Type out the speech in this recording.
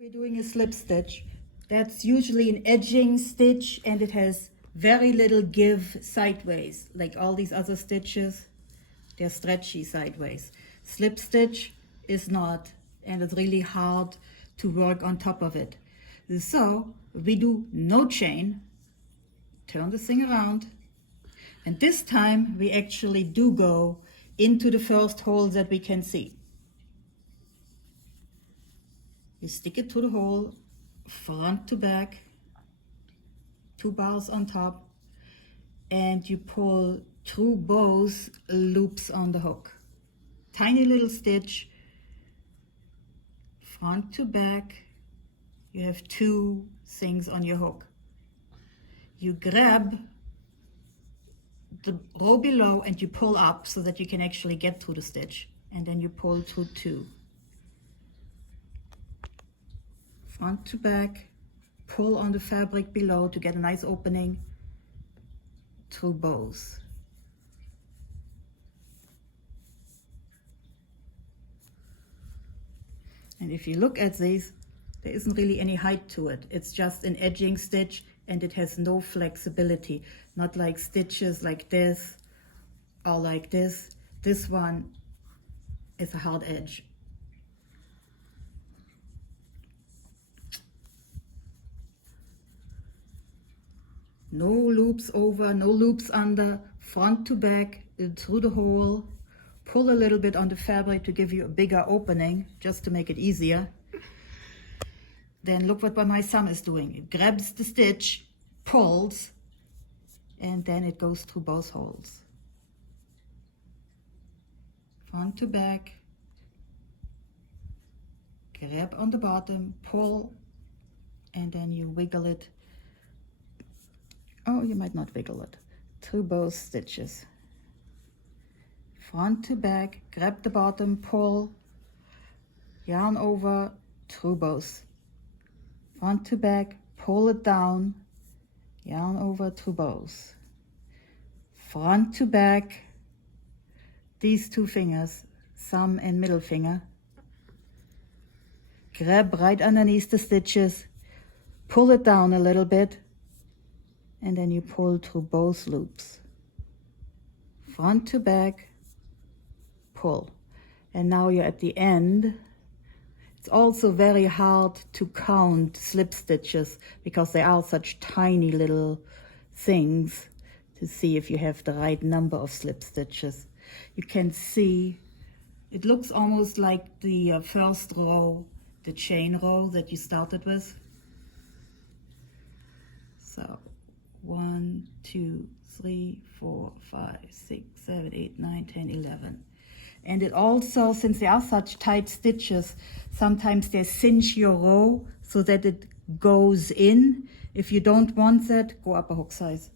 We're doing a slip stitch. That's usually an edging stitch and it has very little give sideways. Like all these other stitches, they're stretchy sideways. Slip stitch is not, and it's really hard to work on top of it. So we do no chain, turn this thing around, and this time we actually do go into the first hole that we can see. You stick it to the hole, front to back, 2 bars on top, and you pull through both loops on the hook. Tiny little stitch, front to back. You have 2 things on your hook. You grab the row below and you pull up so that you can actually get through the stitch, and then you pull through 2. Front to back, pull on the fabric below to get a nice opening through both. And if you look at these, there isn't really any height to it. It's just an edging stitch and it has no flexibility. Not like stitches like this or like this. This one is a hard edge. No loops over, no loops under, front to back, through the hole. Pull a little bit on the fabric to give you a bigger opening, just to make it easier. Then look what my thumb is doing. It grabs the stitch, pulls, and then it goes through both holes. Front to back, grab on the bottom, pull, and then you wiggle it. Oh, you might not wiggle it. Through both stitches. Front to back, grab the bottom, pull, yarn over, through both. Front to back, pull it down, yarn over, through both. Front to back, these 2 fingers, thumb and middle finger. Grab right underneath the stitches, pull it down a little bit, and then you pull through both loops. Front to back, pull. And now you're at the end. It's also very hard to count slip stitches because they are such tiny little things to see if you have the right number of slip stitches. You can see it looks almost like the first row, the chain row that you started with. So 1, 2, 3, 4, 5, 6, 7, 8, 9, 10, 11. And it also, since they are such tight stitches, sometimes they cinch your row so that it goes in. If you don't want that, go up a hook size.